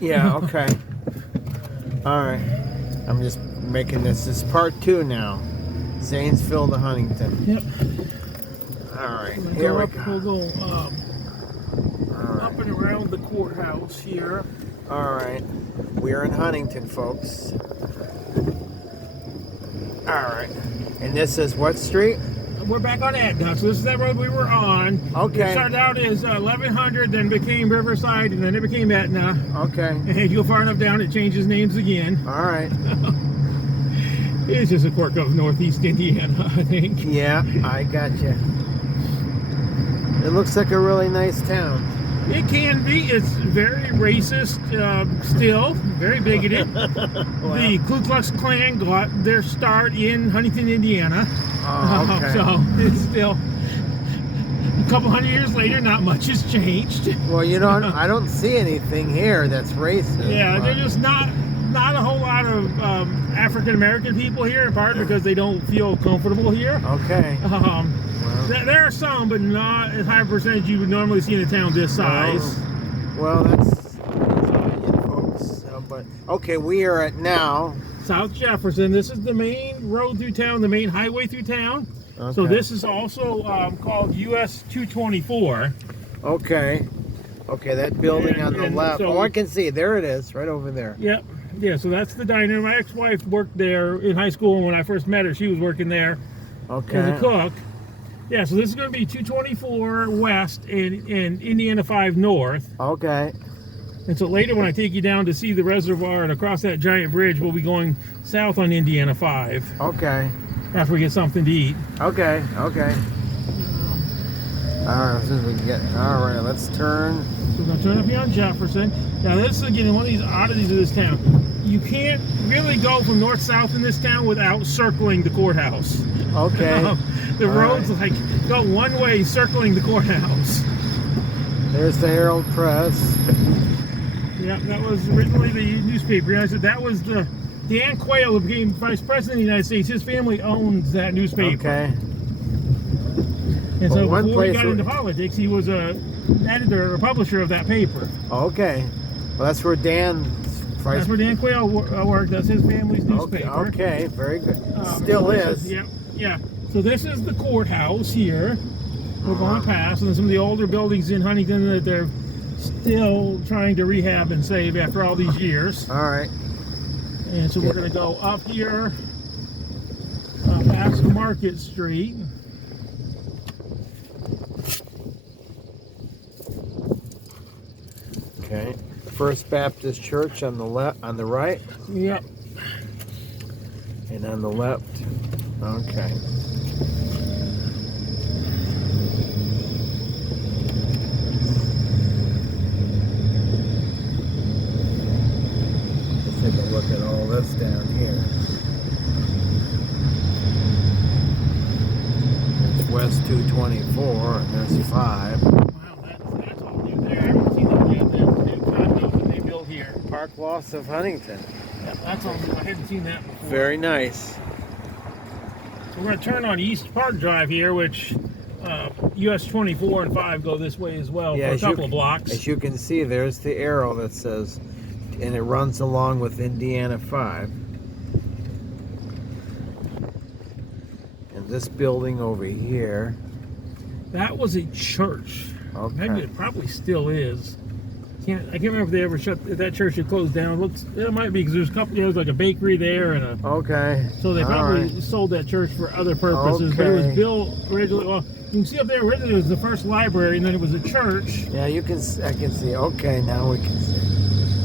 Yeah, okay. All right. I'm just making this is part 2 now. Zanesville to Huntington. Yep. All right. Here we go. We'll go All right. up and around the courthouse here. All right. We're in Huntington, folks. All right. And this is what street? We're back on Etna, so this is that road we were on. Okay. It started out as 1100, then became Riverside, and then it became Etna. Okay. And you go far enough down, it changes names again. All right. It's just a quirk of Northeast Indiana, I think. Yeah, I got you. It looks like a really nice town. It can be. It's very racist still, very bigoted. Wow. The Ku Klux Klan got their start in Huntington, Indiana. Oh, okay. So it's still a couple hundred years later, not much has changed. Well, you know, I don't see anything here that's racist. Yeah, but... there's just not a whole lot of African American people here, in part because they don't feel comfortable here. Okay. There are some, but not as high a percentage you would normally see in a town this size. Well, that's you folks. But okay, we are at now South Jefferson. This is the main road through town, the main highway through town. Okay. So this is also called US 224. Okay. Okay, that building on the left. So, I can see. There it is, right over there. Yep. Yeah, so that's the diner. My ex-wife worked there in high school, and when I first met her, she was working there as a cook. Yeah, so this is going to be 224 West and Indiana 5 North. Okay. And so later when I take you down to see the reservoir and across that giant bridge, we'll be going south on Indiana 5. Okay. After we get something to eat. Okay, okay. Alright, so we can get, alright, let's turn. So we're going to turn up here on Jefferson. Now this is again one of these oddities of this town. You can't really go from north-south in this town without circling the courthouse. Okay. The road's like go one way circling the courthouse. There's the Herald Press. Yeah, that was originally the newspaper. I said that was the Dan Quayle who became vice president of the United States. His family owns that newspaper. Okay. And so before he got into politics, he was a editor or publisher of that paper. Okay. Well, that's where Dan. That's where Dan Quayle worked. That's his family's newspaper. Okay, very good. Still is. Yeah, yeah. So this is the courthouse here. We're going past, and some of the older buildings in Huntington that they're still trying to rehab and save after all these years. All right. And so we're going to go up here past Market Street. Okay. First Baptist Church on the left, on the right. Yep. And on the left. Okay. Let's take a look at all this down here. There's West 224, and there's 5. Wow, that's all new there. I haven't seen that yet. That new condo that they built here. Park Loss of Huntington. Yeah, that's all new. I hadn't seen that before. Very nice. So we're going to turn on East Park Drive here, which US 24 and 5 go this way as well for a couple of blocks. As you can see, there's the arrow that says, and it runs along with Indiana 5. And this building over here. That was a church. Okay. Maybe it probably still is. I can't remember if they ever shut that church had closed down. It might be because there's a couple. There was like a bakery there and a. Okay. So they probably sold that church for other purposes. Okay. But it was built originally. Well, you can see up there originally it was the first library, and then it was a church. Yeah, I can see. Okay, now we can see.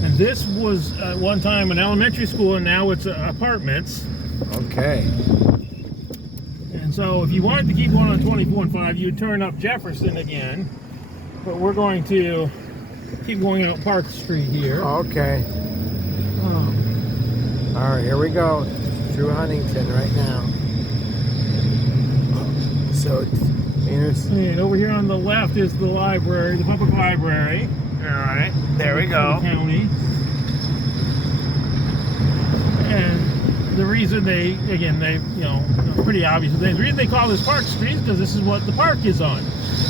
And this was at one time an elementary school, and now it's apartments. Okay. And so if you wanted to keep going on 24 and 5, you'd turn up Jefferson again. But we're going to keep going out Park Street here. Okay. All right, here we go. Through Huntington right now. So, and over here on the left is the library, the public library. All right, there we go. The county. And the reason they, pretty obvious. The reason they call this Park Street is because this is what the park is on.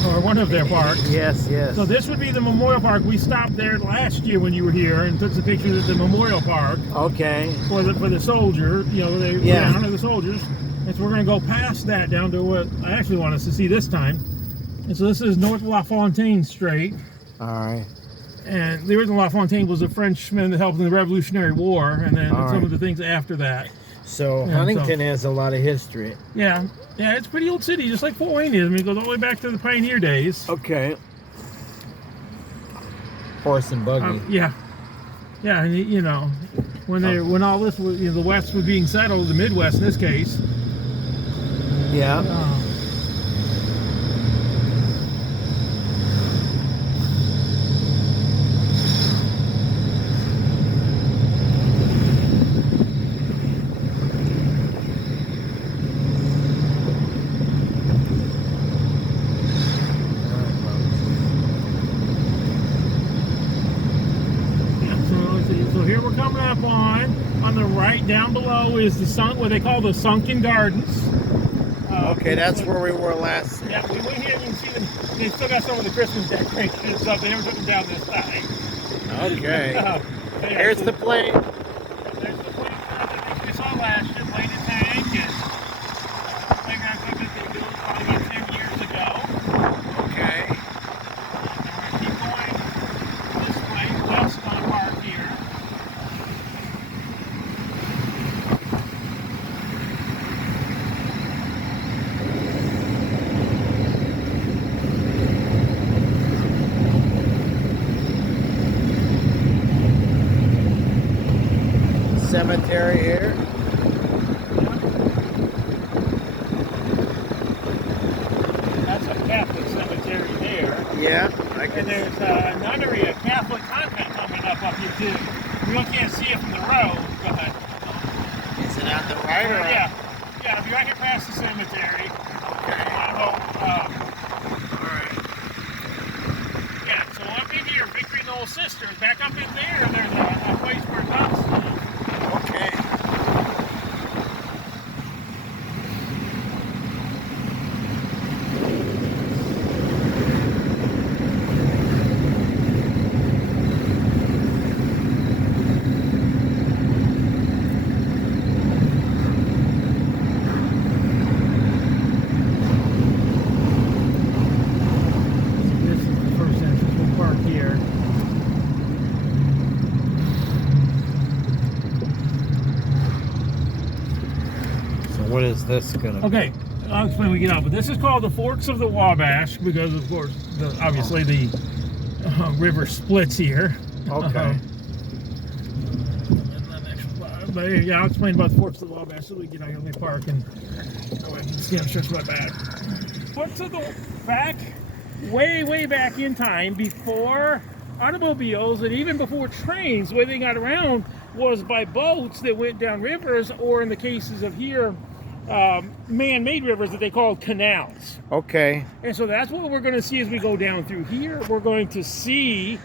or one of their parks. Yes, yes. So this would be the Memorial Park. We stopped there last year when you were here and took some pictures at the Memorial Park. Okay. For the soldier, they honor the soldiers. And so we're going to go past that down to what I actually want us to see this time. And so this is North La Fontaine Strait. All right. And the original La Fontaine was a Frenchman that helped in the Revolutionary War, and then some of the things after that. So Huntington has a lot of history. Yeah, it's a pretty old city, just like Fort Wayne is. I mean, it goes all the way back to the pioneer days. Okay. Horse and buggy. Yeah, and when all this was, the West was being settled, the Midwest in this case. Yeah. So here we're coming up on the right down below is what they call the Sunken Gardens. Okay, that's where we were last. Yeah, we went here and you can see them. They still got some of the Christmas decorations and stuff. They never took them down this side. Okay. Here's the plane. There's the plane that we saw last year, plane and tank, and playground equipment they built probably about 10 years ago. Okay. And we're going to keep going this way, west on the park here. Cemetery here. That's a Catholic cemetery there. Yeah. And there's a nunnery, a Catholic convent coming up here too. We can't see it from the road, but Is it on the right or? yeah, it'll be right here past the cemetery. Okay. Alright. Yeah, so up in here, Victory Knoll Sisters. Back up in there, there's a place where nuns live. Okay. This is the first entrance. We'll park here. So what is this gonna be? Okay, I'll explain when we get out. But this is called the Forks of the Wabash because, of course, obviously the river splits here. Okay. But yeah, I'll explain about the Forks of the Wabash so we get out here in the park and I can see them stretch my back. Forks of the back, way back in time, before automobiles and even before trains, the way they got around was by boats that went down rivers, or in the cases of here, man-made rivers that they called canals. Okay. And so that's what we're going to see as we go down through here. We're going to see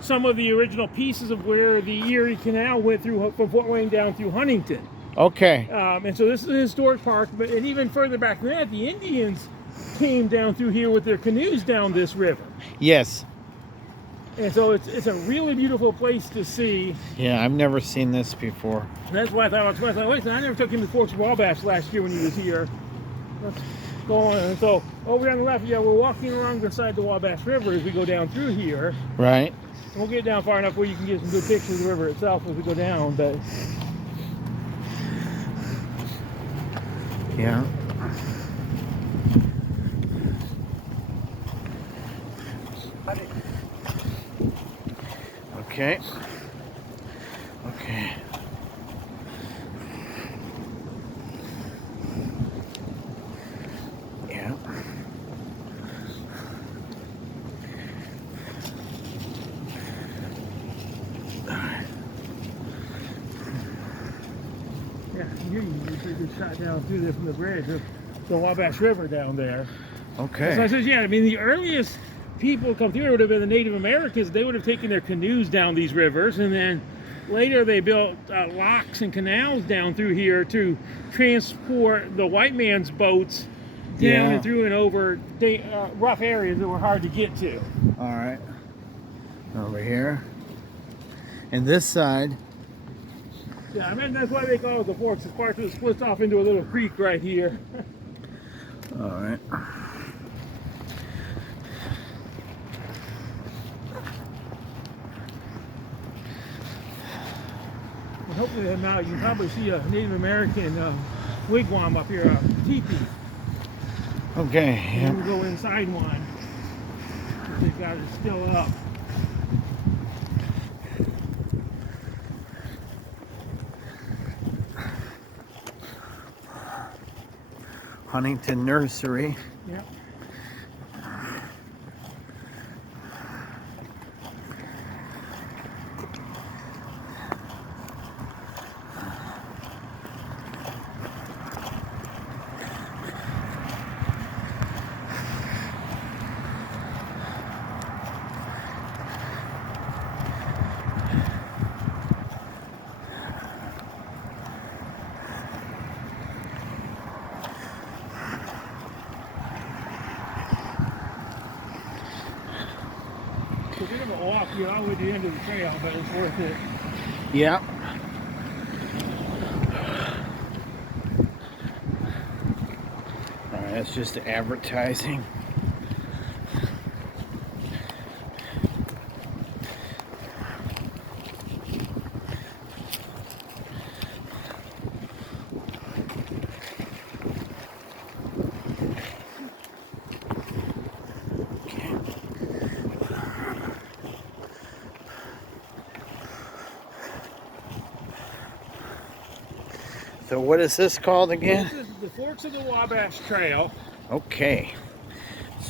some of the original pieces of where the Erie Canal went through from Fort Wayne down through Huntington. Okay. And so this is a historic park, and even further back than that, the Indians came down through here with their canoes down this river. Yes. And so it's a really beautiful place to see. Yeah, I've never seen this before. And that's why I thought, wait, I never took him to Forks of Wabash last year when he was here. Let's go on. And so over on the left, yeah, we're walking along beside the Wabash River as we go down through here. Right. And we'll get down far enough where you can get some good pictures of the river itself as we go down. But Yeah. Okay. Okay. Yeah. yeah, here you can see this shot down through there from the bridge of the Wabash River down there. Okay. So I says, yeah, I mean, the earliest people come through would have been the Native Americans. They would have taken their canoes down these rivers, and then later they built locks and canals down through here to transport the white man's boats down and through and over rough areas that were hard to get to. All right. Over here. And this side. Yeah, I mean, that's why they call it the Forks. It's part of it splits off into a little creek right here. All right. And hopefully now you can probably see a Native American wigwam up here, a teepee. Okay. And we'll go inside one. They've got it still up. Huntington Nursery. Yeah. It's a bit of a walk here all the way to the end of the trail, but it's worth it. Yeah. All right, that's just advertising. So what is this called again? This is the Forks of the Wabash Trail. Okay.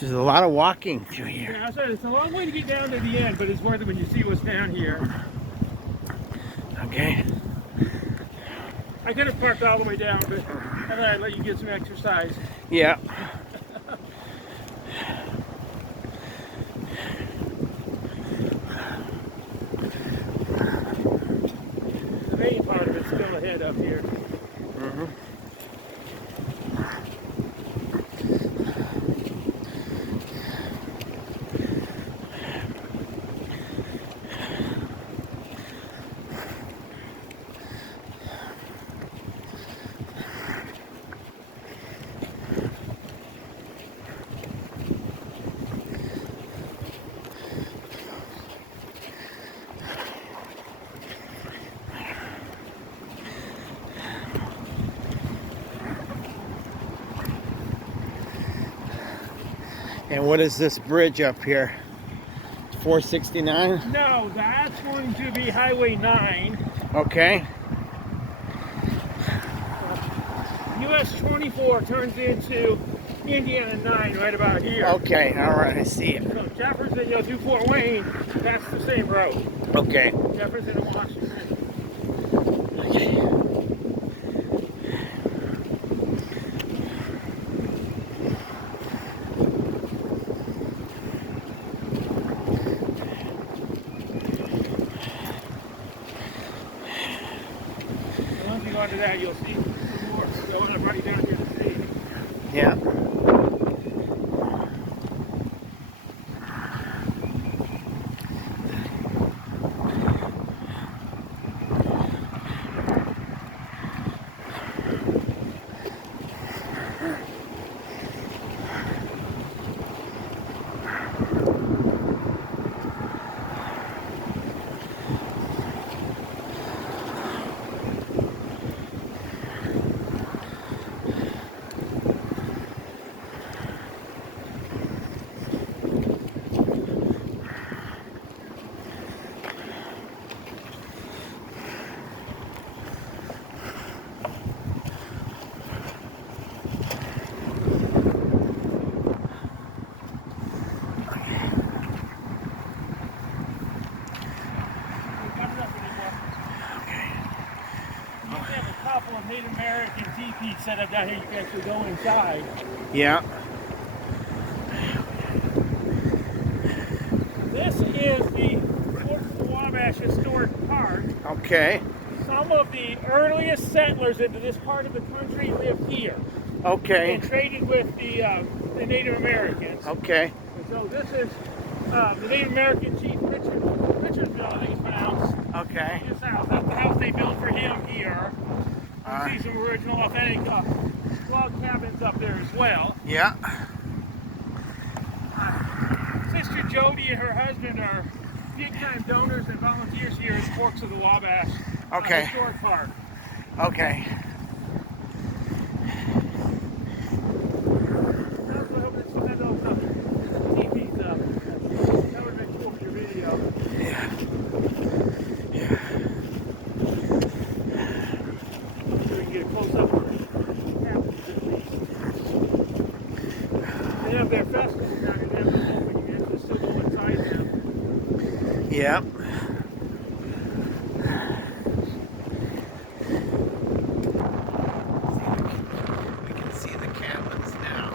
There's a lot of walking through here. Yeah, I said it's a long way to get down to the end, but it's worth it when you see what's down here. Okay. I could have parked all the way down, but I thought I'd let you get some exercise. Yeah. The main part of it's still ahead up here. Mm-hmm. And what is this bridge up here? 469? No, that's going to be Highway 9. Okay. US 24 turns into Indiana 9 right about here. Okay, all right, I see it. So Jefferson, through Fort Wayne, that's the same road. Okay. Jefferson and Washington. Okay. Once you go into that, you'll see more going up right down here to see. Yeah. Native American teepees set up down here. You can actually go inside. Yeah. This is the Forks of the Wabash Historic Park. Okay. Some of the earliest settlers into this part of the country lived here. Okay. and traded with the Native Americans. Okay. And so this is the Native American chief Richardsville, I think it's pronounced. Okay. His house. That's the house they built for him here. You see some original, authentic log cabins up there as well. Yeah. Sister Jody and her husband are big-time donors and volunteers here at the Forks of the Wabash Historic Park. Okay. That would make cool for your video. Yeah. Yeah. So we can get a close-up. They have their festivals down here. They have those open units that still go inside them. Yep. We can see the cabins now.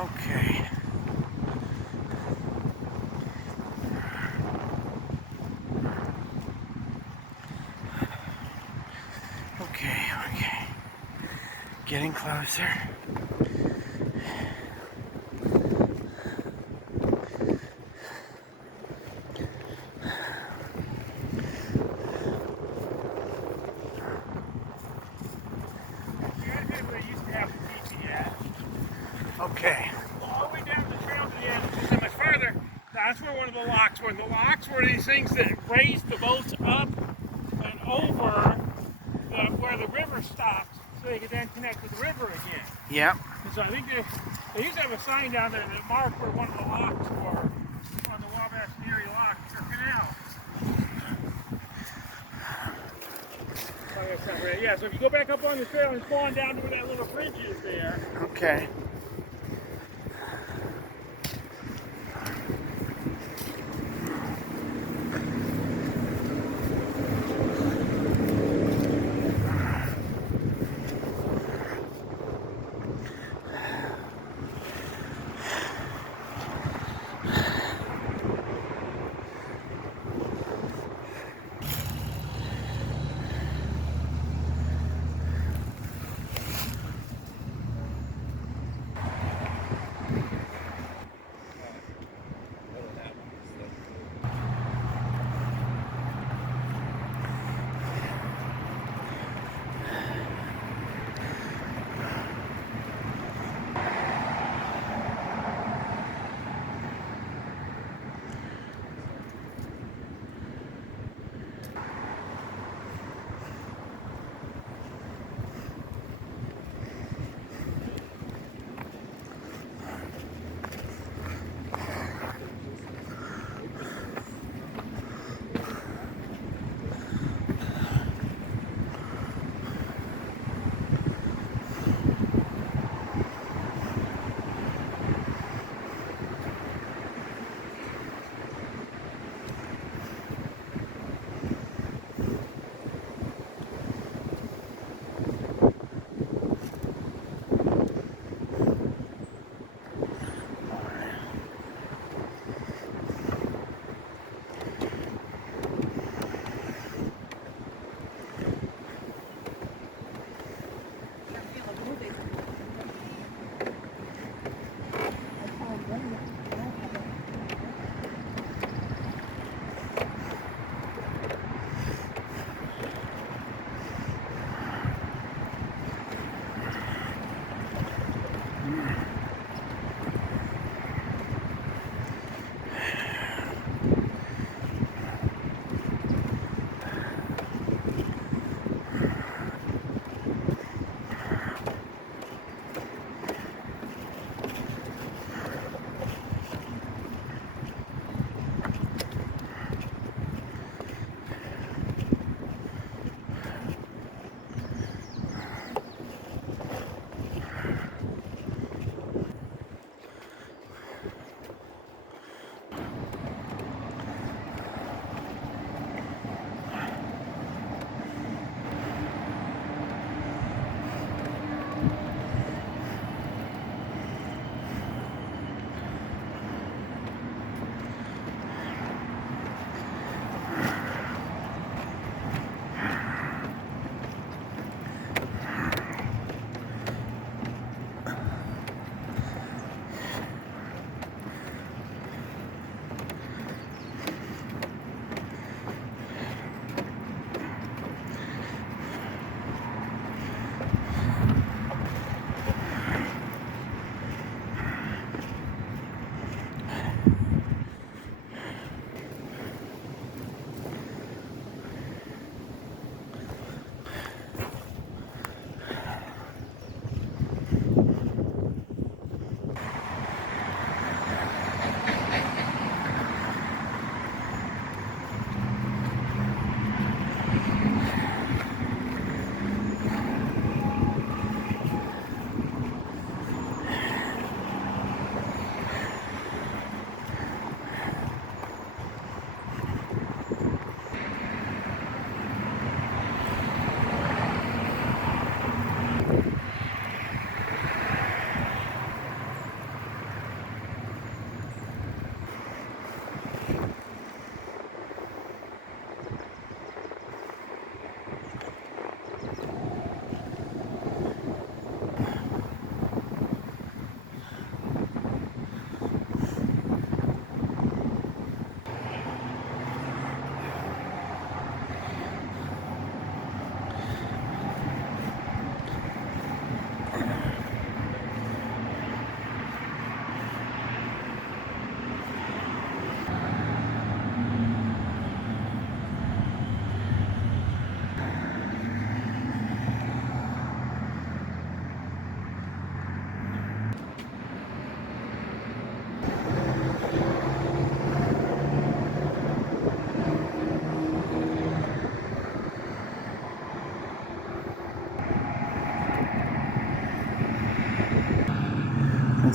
Okay. Okay. Getting closer. Okay. All the way down the trail to the end, which isn't much farther, that's where one of the locks were. The locks were these things that raised the boats up and over where the river stopped, so they could then connect with the river again. Yep. And so I think they used to have a sign down there that marked where one of the locks were on the Wabash Erie Lock or Canal. Oh, that's not right. Yeah, so if you go back up on the trail and go on down to where that little bridge is there. Okay.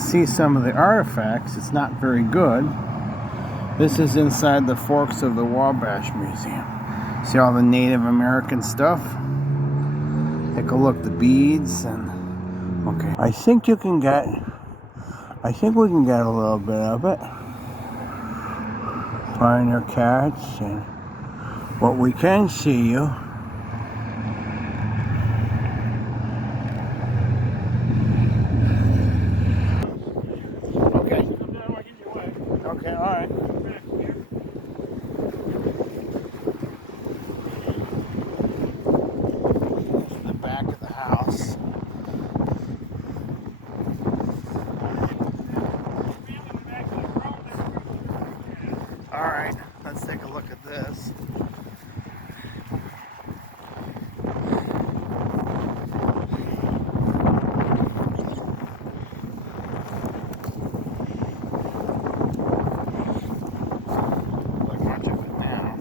see some of the artifacts. It's not very good. This is inside the Forks of the Wabash Museum. See all the Native American stuff? Take a look, the beads and okay. I think we can get a little bit of it. Pioneer cats and what we can see you. Okay. Okay, alright. Back of the house. All right, let's take a look at this. Look much of it now.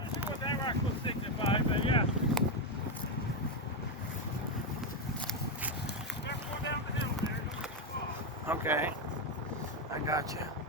I see what that rock was signify, but yeah. Okay, I got you.